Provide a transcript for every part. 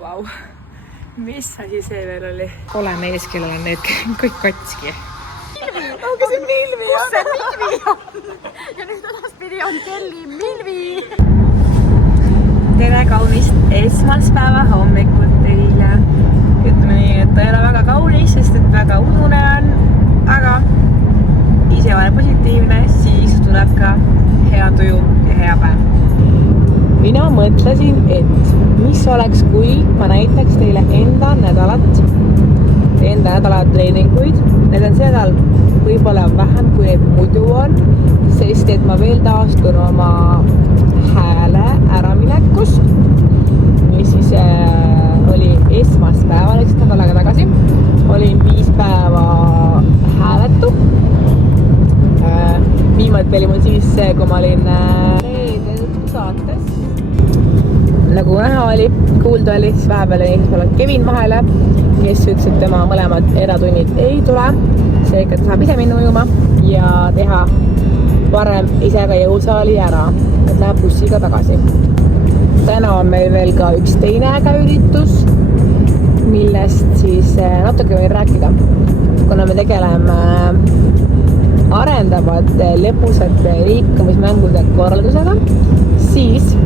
Vau, mis asi see veel oli? Kole mees, kellel on need kõik katski. Aga see Milvi on! Kus see Milvi on? Ja nüüd alaspidi on Kelly Milvi! Tere kaunist esmaspäeva hommikut teile! Ütleme nii, et ta ei ole väga kaunis, sest et väga unune on, aga ise olen positiivne, siis tuleb ka hea tuju ja hea päev. Mina mõtlesin, et mis oleks, kui ma näitaks teile enda nädala treeninguid. Need on see nädal võib-olla vähem, kui need muidu on, sest et ma veel taastun oma hääle äraminekust, mis siis oli esmaspäeval, eks nädal aega tagasi. Olin 5 päeva hääletu. Viimati oli mul siis see, kui ma olin reedel saates. Nagu näha oli, kuulda oli, siis vahepeal oli Kevin vahele, kes ütles, et tema mõlemad eratunnid ei tule. Seega ta saab ise minna ujuma ja teha varem ise ka jõusaali ära, et läheb bussiga tagasi. Täna on meil veel ka üks teine äge üritus, millest siis natuke võin rääkida. Kuna me tegeleme arendavate lepusate liikumismängude korraldusega, siis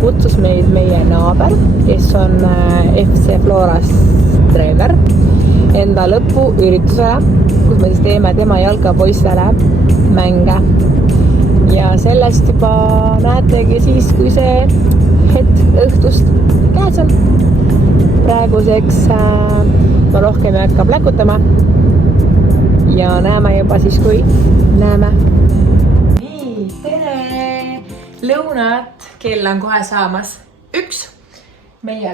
kutsus meid meie naaber, kes on FC Floras treener, enda lõpuüritusele, kus me siis teeme tema jalkapoistele mänge. Ja sellest juba näetegi siis, kui see hetk õhtust käes on. Praeguseks ma rohkem ei hakka pläkutama ja näeme juba siis, kui näeme. Nii, tere! Lõunat! Kell on kohe saamas 1. Meie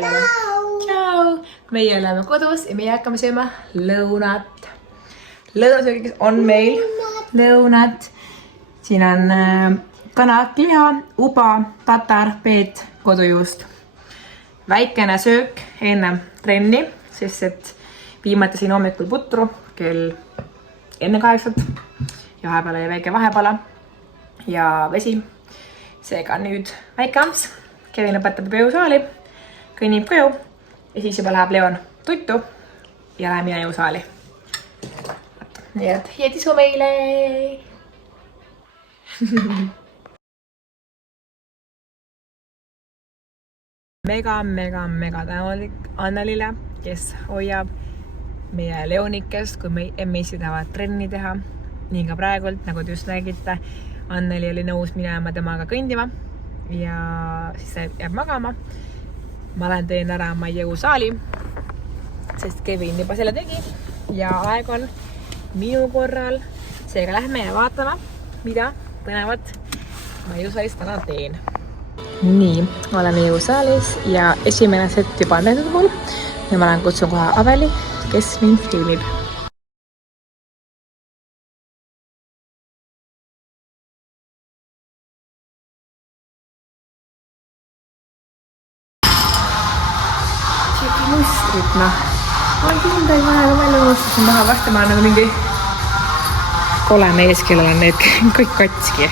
oleme kodus ja meie hakkame sööma lõunat. Lõunasöögiks on meil lõunat. Siin on kanakliha, uba, tatar, peet, kodujuust. Väikene söök enne trenni, sest et viimati siin hommikul putru kell enne 8 ja vahepeal oli väike vahepala ja vesi. Seega nüüd väike amps, Kevin lõpetab jõusaali, kõnnib koju ja siis juba läheb Leon tuttu ja läheb mina jõusaali. Nii et jäätisu meile! Mega tänulik Annelile, kes hoiab meie Leonikest, kui meist tahavad trenni teha. Nii ka praegult, nagu te just nägite, Anneli oli nõus minema temaga kõndima ja siis ta jääb magama. Ma teen ära oma jõusaali, sest Kevin juba selle tegi ja aeg on minu korral. Seega lähme ja vaatame, mida põnevat ma jõusaalis täna teen. Nii, oleme jõusaalis ja esimene set juba näinud mul ja ma kutsun kohe Aveli, kes mind filmib. Mustrit, noh. Ma olen kindel vahel välja unustasin maha. Vasta ma olen nagu mingi kole mees, kellel on need kõik katski.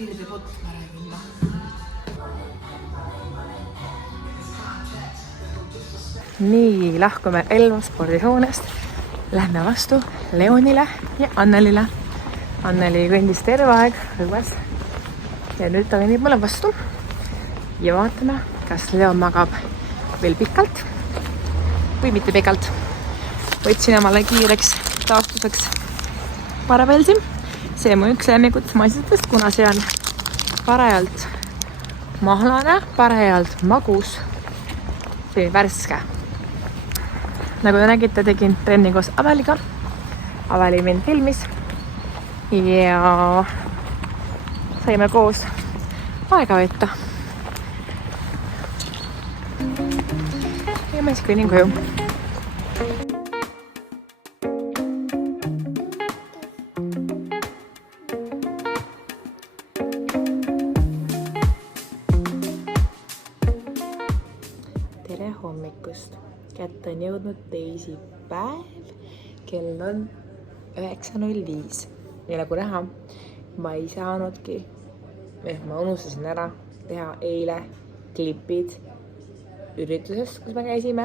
Pilde pott, ma räägin ma. Nii, lahkume Elva spordihoonest. Lähme vastu Leonile ja Annelile. Anneli kõndis terve aeg õues. Ja nüüd ta kõnnib mulle vastu. Ja vaatame, kas Leon magab veel pikalt või mitte pikalt. Võtsin omale kiireks taastuseks parapelsi. See on mu üks lemmikut maisitest, kuna see on parajalt mahlane, parajalt magus, see värske. Nagu te nägite, tegin trenni koos Aveliga. Aveli mind filmis ja saime koos aega veeta. ja ma siis kõnnin koju. Tere hommikust! Kätte on jõudnud teisipäev. Kell on 9.05. Ja nagu näha, ma ei saanudki, ma unustasin ära teha eile klipid üritusest, kus me käisime.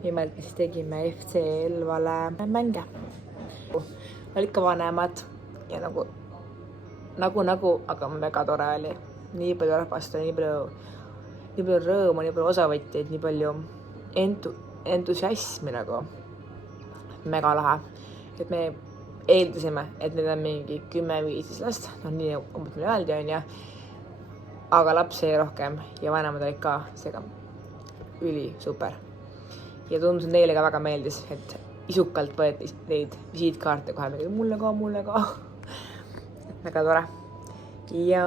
Nimelt me siis tegime FC Elvale mänge. Oli ikka vanemad ja nagu, aga väga tore oli. Nii palju rahvast, nii palju rõõmu, nii palju osavõtjaid, nii palju entusiasmi nagu. Mega lahe. Et me eeldasime, et need on mingi 10-15 last. No nii umbes meile öeldi on ja. Aga lapsi oli rohkem ja vanemad olid ka seega üli super. Ja tundus, et neile ka väga meeldis, et isukalt võeti neid visiitkaarte kohe. Mulle ka. Et väga tore. Ja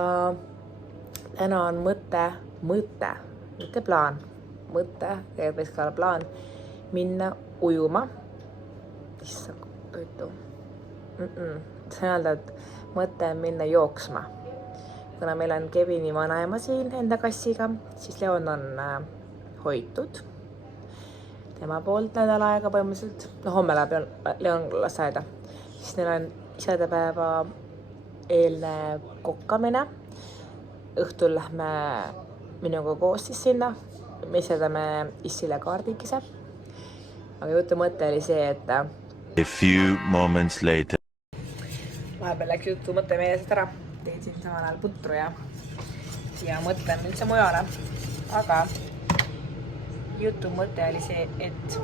täna on tegelikult võiks ka olla plaan minna ujuma. Issa toitu. Saan öelda, et mõte on minna jooksma. Kuna meil on Kevini vanaema siin enda kassiga, siis Leon on hoitud. Tema poolt nädal aega põhimõtteliselt. No homme läheb Leon lasteaeda. Siis neil on isadepäeva eelne kokkamine. Õhtul lähme minuga koos siis sinna. Me isadame Issile kaardikise. Aga jutu mõte oli see, et a few moments later. Vahepeal läks jutu mõte meelest ära. Tein siin samal ajal putru ja mõtlen üldse mujale. Aga jutu mõte oli see, et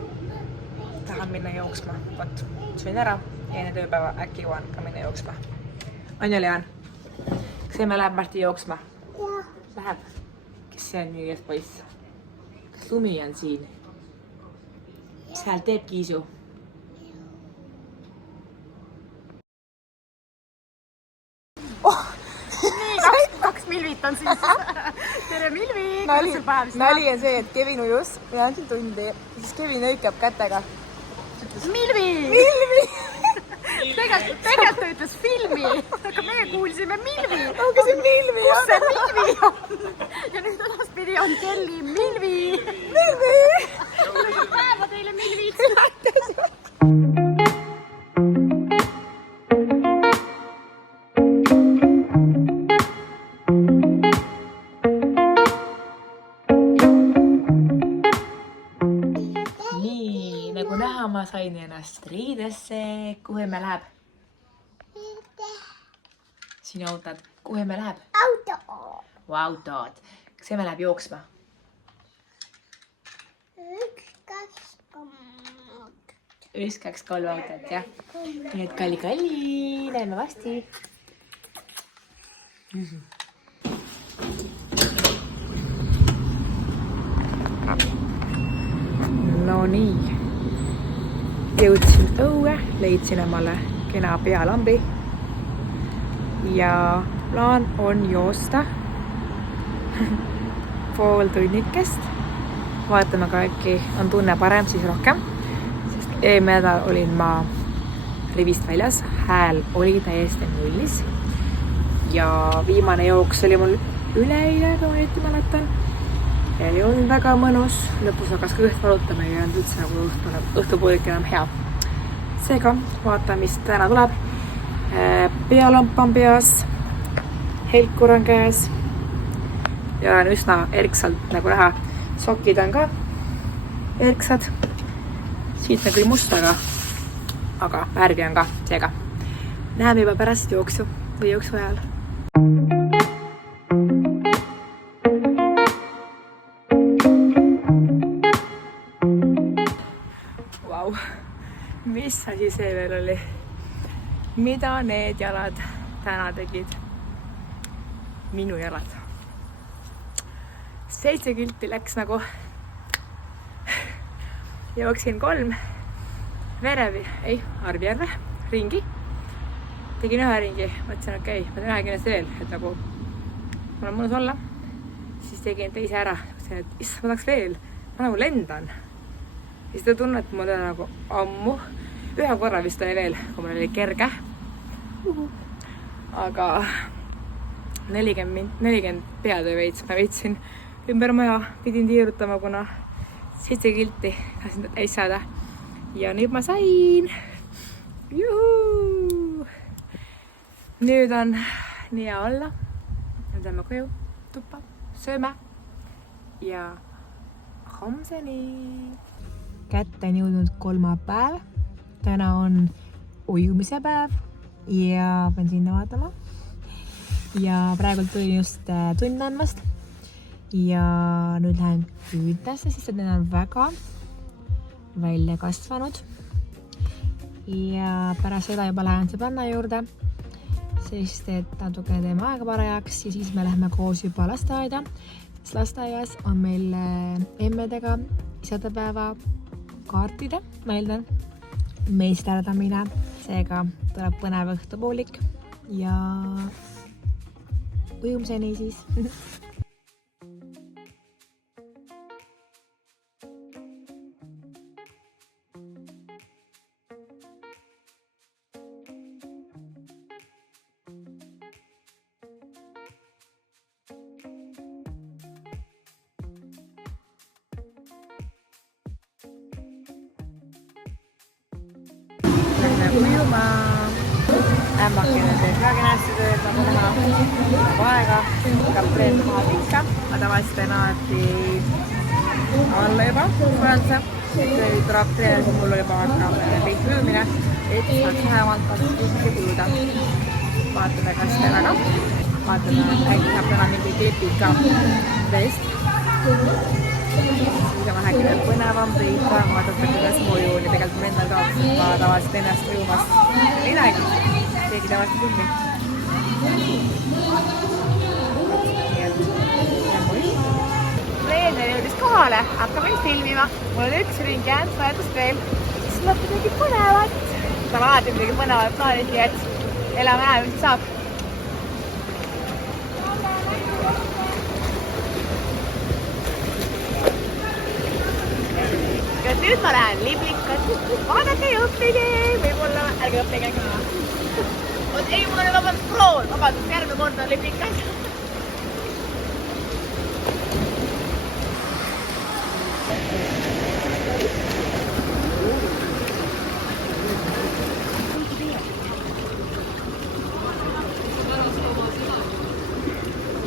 tahan minna jooksma. Võt, sõin ära ja enne tööpäeva äkki jõuan ka minna jooksma. On ju, Leon? Kas emme läheb Marti jooksma? Läheb. Kes see on nii ees poiss? Kas lumi on siin? Mis hääl teeb Kiisu? Nii, kaks Milvit on siis. Tere Milvi! Nali on see, et Kevin ujus ja andsin tundi. Siis Kevin õikab kätega. Milvi! Tegelikult ta ütles filmi, aga meie kuulsime Milvi. Aga see Milvi on. Kus see Milvi on? Ja nüüd edaspidi on Kelly Milvi. Päeva teile Milvid. Nii, nagu näha, ma sain ennast riidesse. Kuhu me läheb? Sina ootad. Kuhu me läheb? Autod. Kas me läheb jooksma? 1, 2, 3 autot, jah. Nii et kalli. Näeme vasti. No nii. Jõudsin õue, leidsin omale kena pealambi. Ja plaan on joosta pool tunnikest. Vaatame ka äkki on tunne parem siis rohkem. Sest eelmine nädal olin ma rivist väljas. Hääl oli täiesti nullis. Ja viimane jooks oli mul üleeile, kui ma nüüd mäletan. Ei olnud väga mõnus. Lõpus hakkas kõht valutama ja ei olnud üldse nagu õhtupoolik enam hea. Seega vaatame, mis täna tuleb. Pealamp on peas. Helkur on käes. Ja olen üsna erksalt, nagu näha. Sokid on ka erksad. Siit on küll must, aga värvi on ka. Seega näeme juba pärast jooksu või jooksu ajal. Mis asi see veel oli? Mida need jalad täna tegid? Minu jalad. 7 kilti läks nagu. Jooksin 3 Arvjärve ringi. Tegin 1 ringi. Mõtlesin, okei, ma teen 1 kindlasti veel, et nagu mul on mõnus olla. Siis tegin teise ära. Mõtlesin, et issa, ma tahaks veel. Ma nagu lendan. ja seda tunnet mul oli nagu ammu. Ühe korra vist oli veel, kui mul oli kerge. Aga 40 pead või veits, ma veitsin ümber maja, pidin tiirutama, kuna 7 kilti tahtsin täis saada. Ja nüüd ma sain. Juhu! Nüüd on nii hea olla. Nüüd lähme koju, tuppa, sööme ja homseni. Kätte on jõudnud kolmapäev. Täna on ujumise päev ja pean sinna vaatama. Ja praegult tulin just tunni andmast. Ja nüüd lähen püüdesse, sest need on väga välja kasvanud. Ja pärast seda juba lähen sõbranna juurde, sest et natukene teeme aega parajaks ja siis me lähme koos juba lasteaeda. Lasteaias on meil emmedega isadepäeva kaartide, ma eeldan, meisterdamine. Seega tuleb põnev õhtupoolik ja ujumiseni siis. Lähme ujuma. Ämmakene teeb ka kenasti tööd, nagu näha. Nagu aega. Hakkab treen maha pikka. Ma tavaliselt teen alati alla juba korralduse. Tuleb treen, kui mul juba hakkab kõik ujumine. Et saaks vähemalt kasutusi kujuda. Vaatame, kas täna ka. Vaatame, äkki saab täna mingi klipid ka teist. Siis on vähegi põnevam püüda, vaadata, kuidas ma ujun ja tegelikult mul endal ka. Ma tavaliselt ennast ujumas ei näegi. Keegi tavaliselt kummi. Nii et lähme ujuma. Treener jõudis kohale, hakkab mind filmima. Mul on üks ring jäänud võetust veel. Siis tuleb midagi põnevat. Ta on alati midagi põnevat plaanidki, et elame näha, mis saab. Ja nüüd ma lähen liblikat. Vaadake ja õppige. Võib-olla ärge õppige ka. Ei, mul on vabandust proon. Vabandust, järgmine kord on liblikat.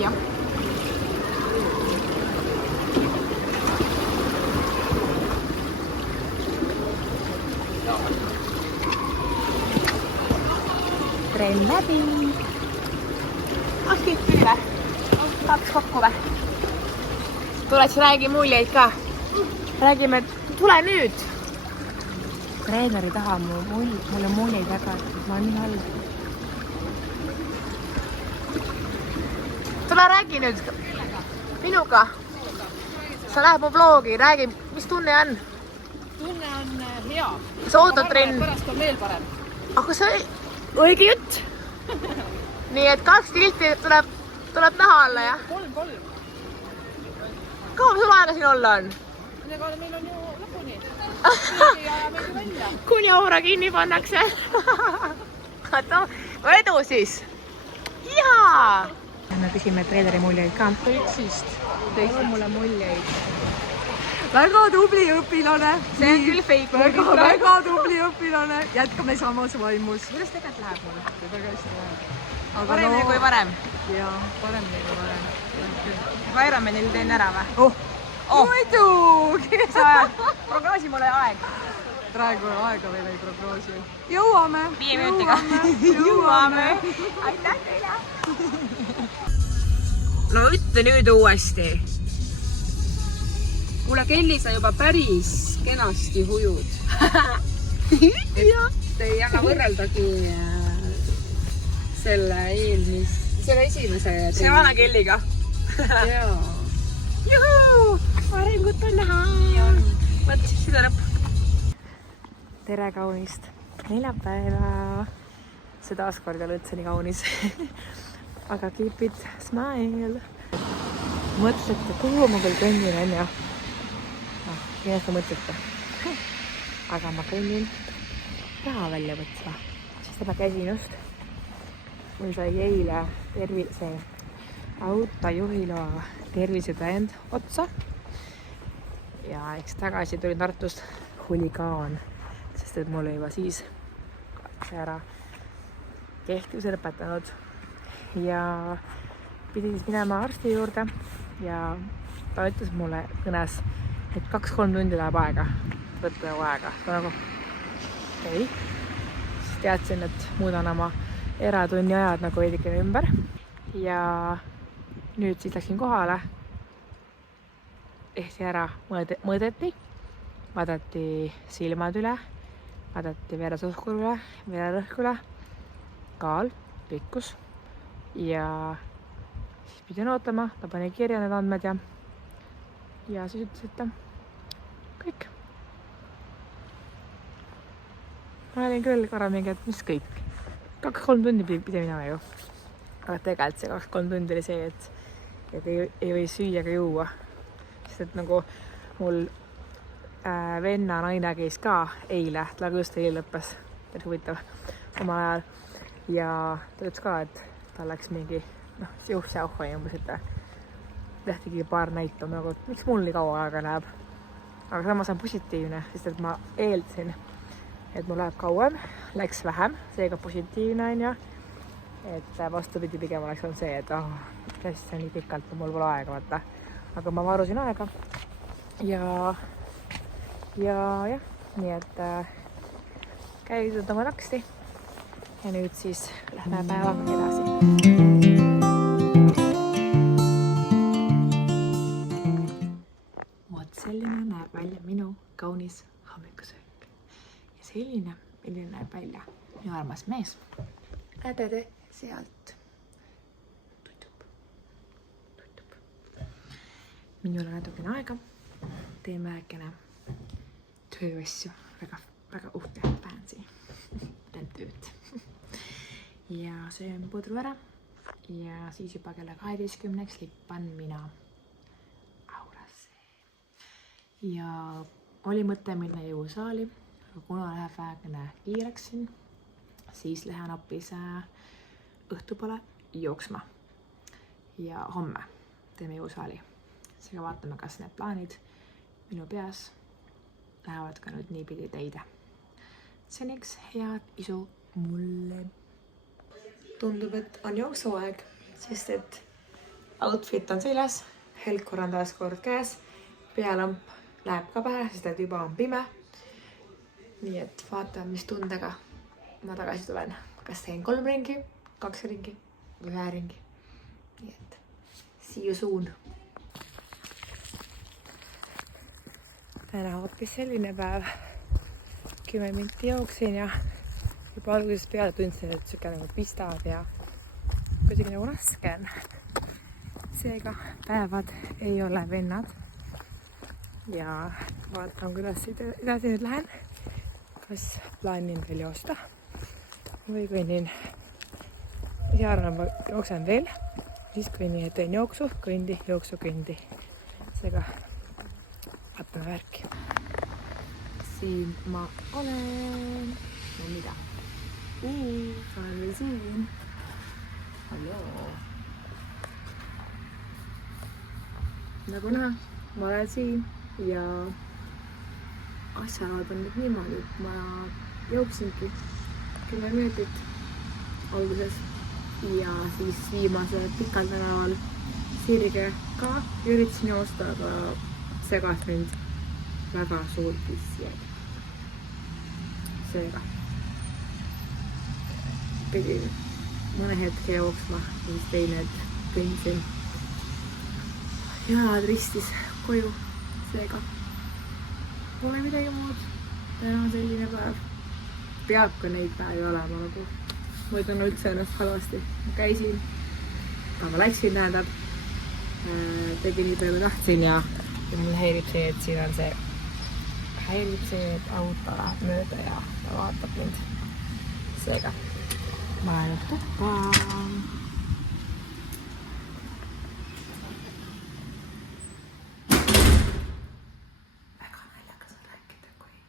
Jah. Treen läbi. Kiit tuli vä? 2 kokku vä? Tuled sa räägi muljeid ka? Räägime, tule nüüd! Treeneri taha mul on muljeid väga, ma olen nii halb. Tule räägi nüüd! Minuga! Sa lähed mu vlogi, räägi, mis tunne on? Tunne on hea. Sa ootad trenn? Pärast on veel parem. Aga see õige jutt. Nii et 2 kilti tuleb näha alla, jah? 3. Kaua sul aega siin olla on? Meil on ju lõpuni. Ja meil ju välja. Kuni aura kinni pannakse. Edu siis. Jaa! Me küsime treeneri muljeid ka. Tõksist. Tõi mulle muljeid. Väga tubli õpilane. See on küll fake. Väga tubli õpilane. Jätkame samas vaimus. Kuidas tegelikult läheb mulle? Väga hästi läheb. Paremini kui varem. Jaa, paremini kui varem. Ironmanil teen ära või? Muidugi! Sa prognoosi mulle aeg. Praegu aega veel ei prognoosi. Jõuame! 5 minutiga. Jõuame! Aitäh teile! No ütle nüüd uuesti. Kuule, Kelly, sa juba päris kenasti hujud. Et ei jaga võrreldagi selle esimese. See vana Kelliga. Jaa. Juhuu! Arengut on näha! Võt, seda lõpp. Tere kaunist neljapäeva. See taaskord ei ole üldse nii kaunis. Aga keep it smile. Mõtlete, kuhu ma küll kõnnin on ja? Kuidas te mõtlete? aga ma kõnnin raha välja võtma, sest ma käisin just. Mul sai eile see autojuhiloa tervisetõend otsa. Ja eks tagasi tuli Tartust huligaan, sest et mul juba siis see ära kehtivuse lõpetanud. Ja pidi siis minema arsti juurde ja ta ütles mulle kõnes, et 2-3 tundi läheb aega, võtta nagu aega. Nagu okei. Siis teadsin, et muudan oma eratunni ajad nagu veidikene ümber. Ja nüüd siis läksin kohale. Ehti ära mõõdeti, vaadati silmad üle, vaadati veresuhkur üle, vererõhk üle, kaal, pikkus ja siis pidin ootama, ta pani kirja need andmed ja siis ütles, et kõik. Ma olin küll korra mingi, et mis kõik. 2-3 tundi pidi minema ju. Aga tegelikult see 2-3 tundi oli see, et ei või süüa ega juua. Sest et nagu mul venna naine käis ka eile, ta just eile lõppes, päris huvitav omal ajal. Ja ta ütles ka, et ta läks mingi siuh-säuh oli umbes, et tehtigi paar näitu, nagu, et miks mul nii kaua aega läheb. Aga samas on positiivne, sest et ma eeldasin, et mul läheb kauem, läks vähem, seega positiivne on ju. Et vastupidi pigem oleks on see, et kes see nii pikalt, mul pole aega vaata. Aga ma varusin aega ja jah, nii et käidud nagu naksti ja nüüd siis lähme päevaga edasi. Vot selline näeb välja minu kaunis hommikusöök ja selline, milline näeb välja minu armas mees. Ädede sealt tutub. Minul on natukene aega, teen vähekene tööasju, väga uhke, fancy, teen tööd. Ja söön pudru ära ja siis juba kella 12 lippan mina Aurasse. Ja oli mõte minna jõusaali, aga kuna läheb vähekene kiireks siin, siis lähen hoopis õhtupole jooksma. Ja homme teeme jõusaali. Seega vaatame, kas need plaanid minu peas lähevad ka nüüd niipidi täide. Seniks head isu mulle. Tundub, et on jooksuaeg, sest et outfit on seljas, helkur on taas kord käes, pealamp läheb ka pähe, sest et juba on pime. Nii et vaatame, mis tundega ma tagasi tulen. Kas teen 3 ringi, 2 ringi või 1 ringi. Nii et see you soon. Täna hoopis selline päev. 10 minti jooksin ja juba algusest peale tundsin, et siuke nagu pistad ja kuidagi nagu raske on. Seega päevad ei ole vennad. Ja vaatan, kuidas edasi nüüd lähen. Kas plaanin veel joosta või kõnnin. Ja arvan, ma jooksen veel. Siis kõnnin, et teen jooksu, kõndi, jooksu, kõndi. Seega vaatame värki. Siin ma olen. No mida? Sa olen veel siin. Halloo. Nagu näha, ma olen siin ja asjad on nüüd niimoodi, et ma jooksingi 10 minutit alguses ja siis viimasel pikal tänaval sirge ka üritasin joosta, aga segas mind väga suur pissijääd. Seega pidin mõne hetke jooksma ja siis teine, et kõndsin jalad ristis koju. Seega pole midagi muud. Täna on selline päev. Peab ka neid päevi olema nagu. Ma ütlen üldse ennast halvasti. Ma käisin, ma läksin tähendab, tegin nii palju tahtsin ja mul häirib see, et siin on see et auto läheb mööda ja ta vaatab mind. Seega ma lähen nüüd tuppa. Väga naljakas on rääkida, kui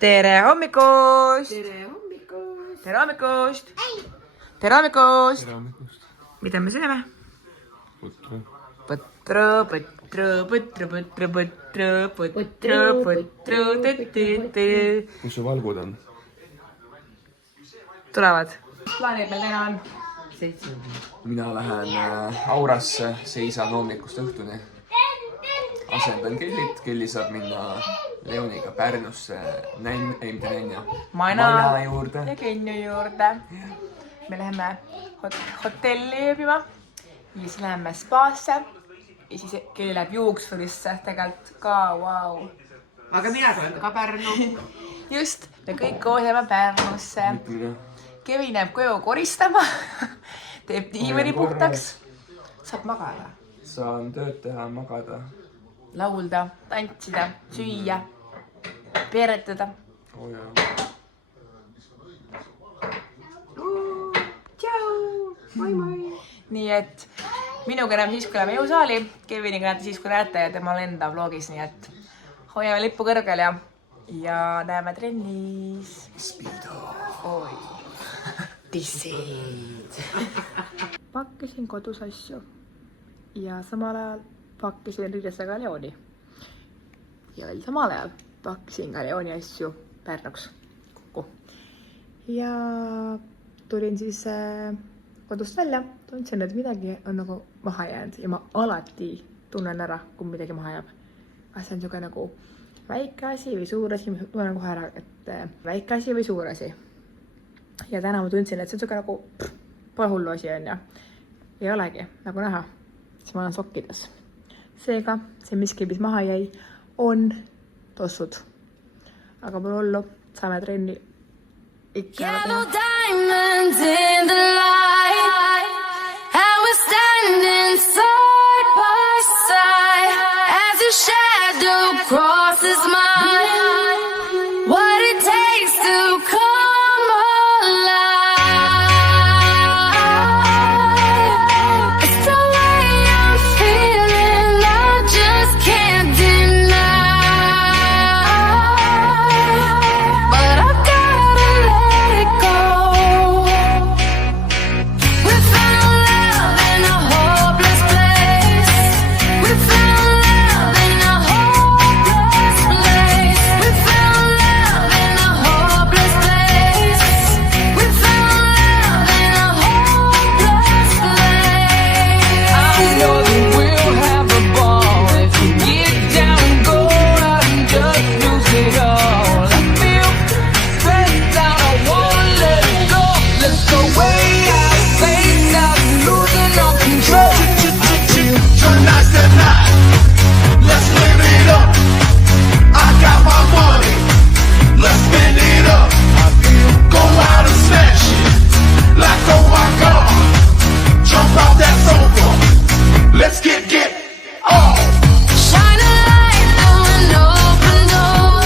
tere hommikust! Tere hommikust! Tere hommikust! Mida me sööme? Kus su valgud on? Tulevad. Plaanid meil täna on? Mina lähen Aurasse, seisan hommikust õhtuni. Asendan Kellit, Kelli saab minna Leoniga Pärnusse Maina juurde ja Kenju juurde. Me läheme hotelli ööbima ja siis läheme spaasse ja siis Kelli läheb juuksurisse tegelikult ka, vau. Aga mina tulen ka Pärnu. Just, me kõik koos jääme Pärnusse. Kevin jääb koju koristama, teeb diivani puhtaks, saab magada. Saan tööd teha, magada. Laulda, tantsida, süüa, peeretada. Oh jaa. Tšau! Nii et minuga näeme siis, kui läheme jõusaali, Keviniga näete siis, kui näete ja temal enda vlogis, nii et hoiame lippu kõrgel ja näeme trennis. Speedo. Oi. Dissid. Pakkisin kodus asju ja samal ajal pakkisin riidesse ka Leoni. Ja veel samal ajal pakkisin ka Leoni asju Pärnuks kokku. Ja tulin siis kodust välja, tundsin, et midagi on nagu maha jäänud ja ma alati tunnen ära, kui midagi maha jääb. Kas see on siuke nagu väike asi või suur asi, ma tunnen kohe ära, et väike asi või suur asi. Ja täna ma tundsin, et see on siuke nagu pole hullu asi on ja ei olegi, nagu näha, siis ma olen sokkides. Seega, see miski, mis maha jäi, on tossud. Aga pole hullu, saame trenni ikka Yellow diamonds in the light, and we're standing side by side as your shadow crosses mine. What it takes to come alive. It's the way I'm feeling, I just can't deny. But I've gotta let it go. We found love in a hopeless place. We found love in a hopeless place. We found love in a hopeless place. We found love in a hopeless place. I know that we'll have a ball if we get down and go out and just lose it all. I feel stressed out, I won't let it go. Let's go way out, face out, losing all control. Tonight's the night. Let's live it up. I got my money. Let's spend it up. Go out and smash it. Like oh my God. Jump out that sofa. Let's get off. Shine a light through an open door.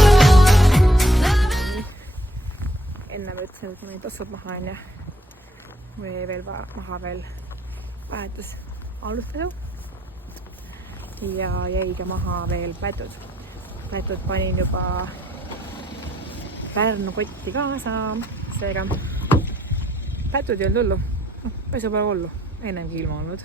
Enne ma ütlesin, et ma neid tossud maha on ja või veel maha veel vahetus alustasu. Ja jäi ka maha veel pätud. Pätud panin juba Pärnu kotti kaasa. Seega pätud ei olnud hullu. Pesu pole hullu. Ennemgi ilma olnud.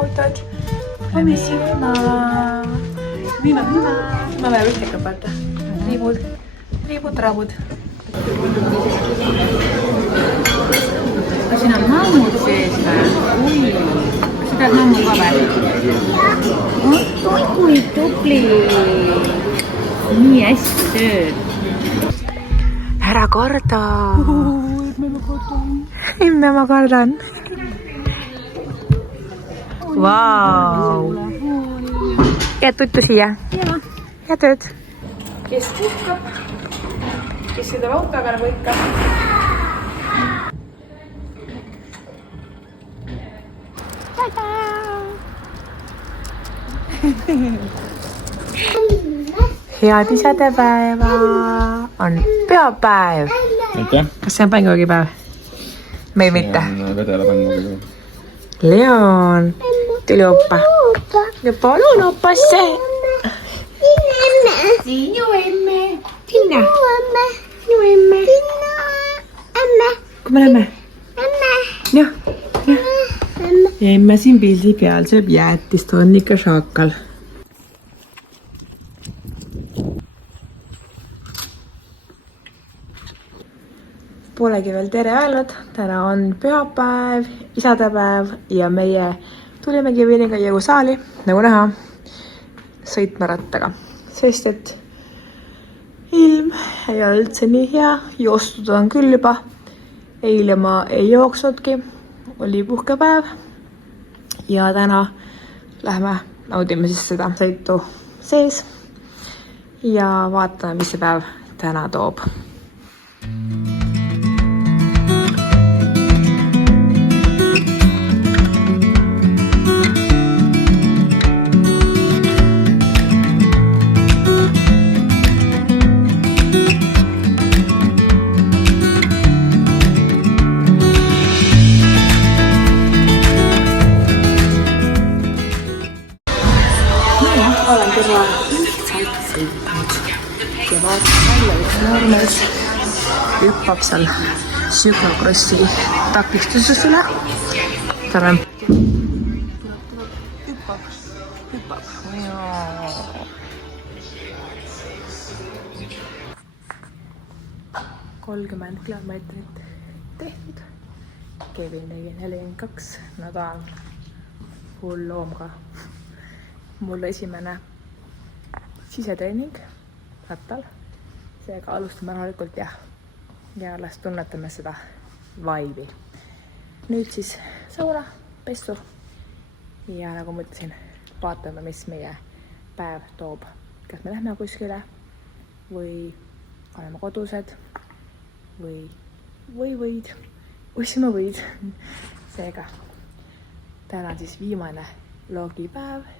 autod. Lähme sööma. Viima. Ma veel ühte kõpata. Riibud-rabud. Kas siin on mammut sees või? tahad mammu ka või? kui tubli. nii hästi tööd. Ära karda. emme ma kardan. Vau. Jääd tuttu siia? Ja tööd. Kes puhkab? Kes sõidab autoga nagu ikka? Head isadepäeva. On pühapäev. aitäh! Kas see on pängoogipäev? Meil mitte. Vedela pannuga. Leon, tuli oppa. Ja palun oppasse. Sinu emme. Sinna. Sinu emme. Kui me lähme? Jah. Ja emme siin pildi peal sööb jäätist, on ikka šaakal. Polegi veel tere öelnud, täna on pühapäev, isadepäev ja meie tulimegi Viniga jõusaali, nagu näha, sõitma rattaga, sest et ilm ei ole üldse nii hea, joostud on küll juba, eile ma ei jooksnudki, oli puhkepäev ja täna lähme naudime siis seda sõitu sees ja vaatame, mis see päev täna toob. Olen terve lihtsalt sõitnud ja vaatan välja üks noormees hüppab seal Cyclocrossi takistusest üle. Tal on hüppab. 30 kilomeetrit tehtud. Kevin tegi 42, no ta on hull loom ka. Mul esimene sisetreening rattal, seega alustame rahulikult ja las tunnetame seda vibe'i. Nüüd siis sauna, pessu ja nagu ma ütlesin, vaatame, mis meie päev toob. Kas me lähme kuskile või oleme kodused või siis ma võid. Seega täna siis viimane logipäev.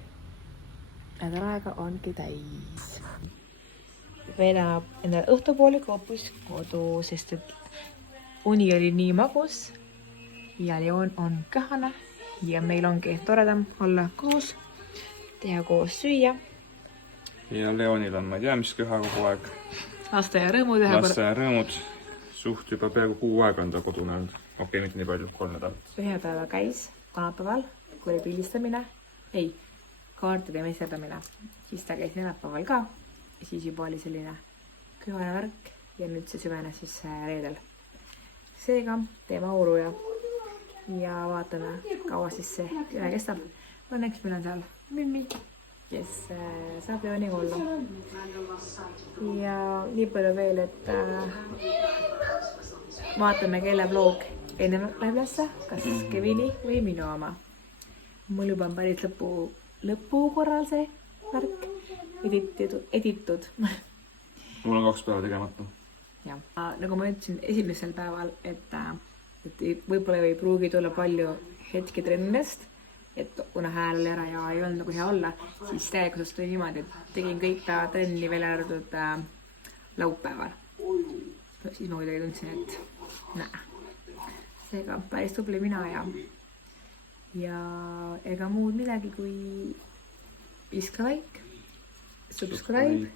Nädal aega ongi täis. Veedab endale õhtupooliku hoopis kodu, sest et uni oli nii magus ja Leon on köhane ja meil ongi toredam olla koos, teha koos süüa. Ja Leonil on, ma ei tea, mis köha kogu aeg. Laste ja rõõmud. Laste ja rõõmud. Suht juba peaaegu 6 aega on ta kodune olnud. Okei, mitte nii palju, 3 nädalat. Ühe päeva käis kolmapäeval, kui oli pildistamine. Ei. Kaartide meisterdamine, siis ta käis neljapäeval ka, siis juba oli selline köhane värk ja nüüd see süvenes siis reedel. Seega teeme auru ja vaatame, kaua siis see üle kestab. Õnneks meil on seal Mimmi, kes saab Leoniga olla. Ja nii palju veel, et vaatame, kelle vlog enne läheb ülesse, kas Kevini või minu oma. Mul juba on päris lõpu korral see värk editud. Mul on 2 päeva tegemata. Ja, nagu ma ütlesin esimesel päeval, et võib-olla ei pruugi tulla palju hetki trennidest, et kuna hääl oli ära ja ei olnud nagu hea olla, siis tegelikult tuli niimoodi, et tegin kõik päeva trenni veel äärdunud laupäeval. Siis ma kuidagi tundsin, et näe. Seega päris tubli mina ja ega muud midagi kui viska like, subscribe,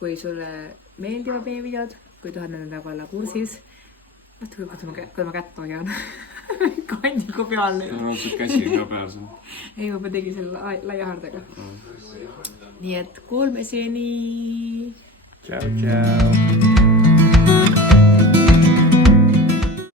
kui sulle meeldivad meie videod, kui tahad nendega olla kursis. Vaata, kui ma kätt hoian. Kandiku peal. Ja ma mõtlesin, et käsi ka peal seal. Ei, ma tegin selle laia haardega. Nii et kuulmiseni. Tšau.